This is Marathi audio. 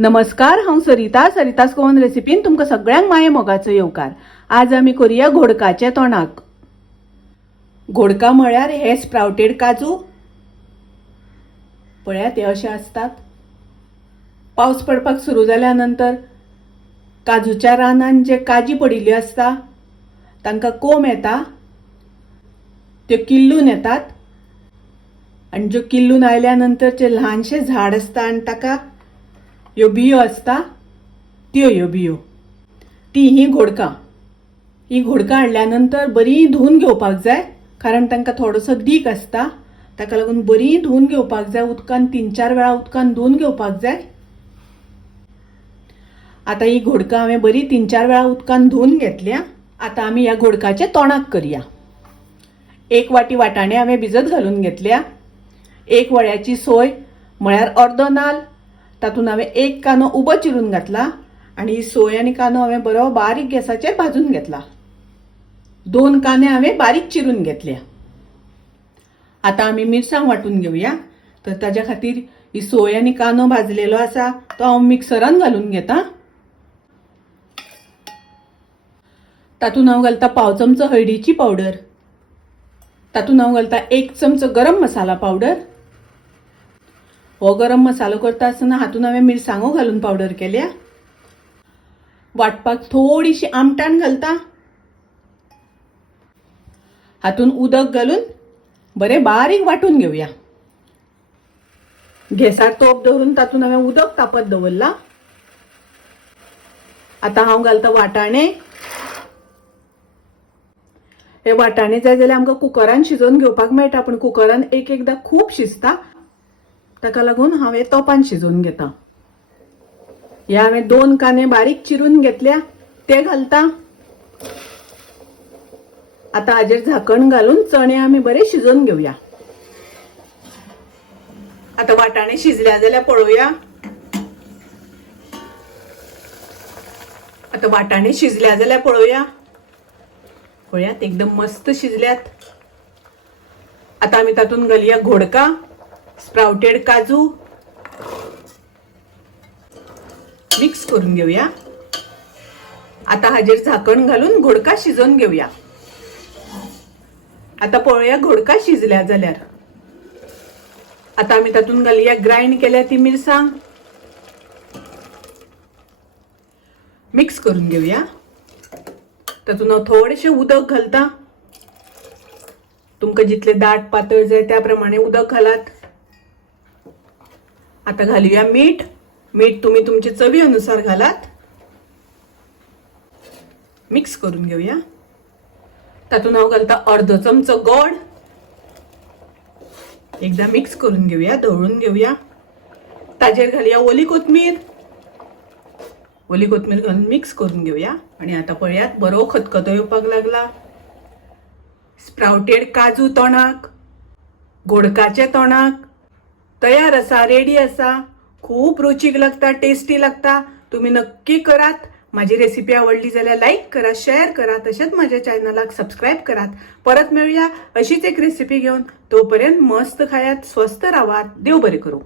नमस्कार, हांव सरितास गोवन रेसिपीन तुमकां सगळ्यांक माये मोगाचो येवकार। आज आमी करूया घोडकाचे तोंडाक। घोडका म्हळ्यार हे स्प्राउटेड काजू पळयात हे अशे असतात। पावस पडपाक सुरू जाल्या नंतर काजूच्या रानान जे काजी पडिल्ल्यो असता तांकां कोंब येता, त्यो किल्लून येतात आनी ज्यो किल्लून आयल्या नंतर जे ल्हानशे झाड असता आनी ताका ह्यो बियो असता ह्यो बियो ही घोडका हाडल्यानंतर बरी धुवन घेवपाक जाय, कारण तांकां थोडोसो दीक असता, ताका लागून बरी धुवन घेवपाक जाय। उदकान 3-4 वेळा उदकान धुवन घेवपाक जाय। आता ही घोडका हांवें बरी 3-4 वेळा उदकान धुवन घेतल्या। आता आमी ह्या घोडकाचे तोंडाक करया। 1 वाटी वाटाणे हांवें भिजत घालून घेतल्या। 1 वळ्याची सोय म्हळ्यार अर्दो नाल्ल, तातून हांवें 1 कांदो उबो चिरून घातला आनी ही सोय आनी कांदो हांवें बरो बारीक गॅसाचेर भाजून घेतला। 2 कांदे हांवें बारीक चिरून घेतल्या। आता आमी मिरसांग वाटून घेवया। तर ताच्या खातीर ही सोय आनी कांदो भाजलेलो आसा तो हांव मिक्सरान घालून घेता। तातून हांव घालता पाव चमचो हळदीची पावडर, तातून हांव घालता 1 चमचो गरम मसाला पावडर। हो गरम मसालो करता आसतना हातून हांवें मिरसांगो घालून पावडर केल्या। वाटपाक थोडीशी आमटाण घालता, हातून उदक घालून बरें बारीक वाटून घेवया। गॅसार तोप दवरून तातून हांवें उदक तापत दवरला। आता हांव घालता वाटाणे। हे वाटाणे जाय जाल्यार आमकां कुकरान शिजोवन घेवपाक मेळटा, पण कुकरान एकदा खूब शिजता, ताका लागून हांवें तोपान शिजोवन घेता। हे हांवें 2 कांदे बारीक चिरून घेतल्या, ते घालता। आता हाजेर झाकण घालून चणे आमी बरे शिजोवन घेवया। आता वाटाणे शिजल्या जाल्यार पळोवया। आता वाटाणे शिजल्या जाल्यार पळोवया। पळयात एकदम मस्त शिजल्यात। आता आमी तातून घालया घोडका, स्प्राउटेड काजू, मिक्स करून घेवया। आता हाजेर झाकण घालून घोडका शिजोवन घेवया। आता पळोवया घोडका शिजल्या जाल्यार। आता आमी तातून घालया ग्राइंड केल्या ती मिरसांग, मिक्स करून घेवया। तातून हांव थोडेशें उदक घालता। तुमकां जितले दाट पातळ जाय त्या प्रमाणे उदक घालात। आता घालूया मीठ तुम्ही तुमचे चवी अनुसार घालात। मिक्स करून घेऊया। तातून हांव घालता अर्धो चमचो गोड, एकदा मिक्स करून घेऊया, ढवळून घेऊया। ताजेर घालूया ओली कोथमीर घालून मिक्स करून घेऊया। आणि आता पळयात बरो खतखतो येवपाक लागला। स्प्राउटेड काजू तोंडाक, घोडकाचे तोंडाक तयार आसा, रेडी आसा। खूप रुचीक लागता, टेस्टी लागता। तुम्ही नक्की करात। माझी रेसिपी आवडली जाल्यार लाईक करा, शेअर करा, तसेच माझ्या चॅनलाक सबस्क्राईब करात। परत मिळूया अशीच एक रेसिपी घेऊन। तोपर्यंत मस्त खायात, स्वस्त राहात, देव बरे करू।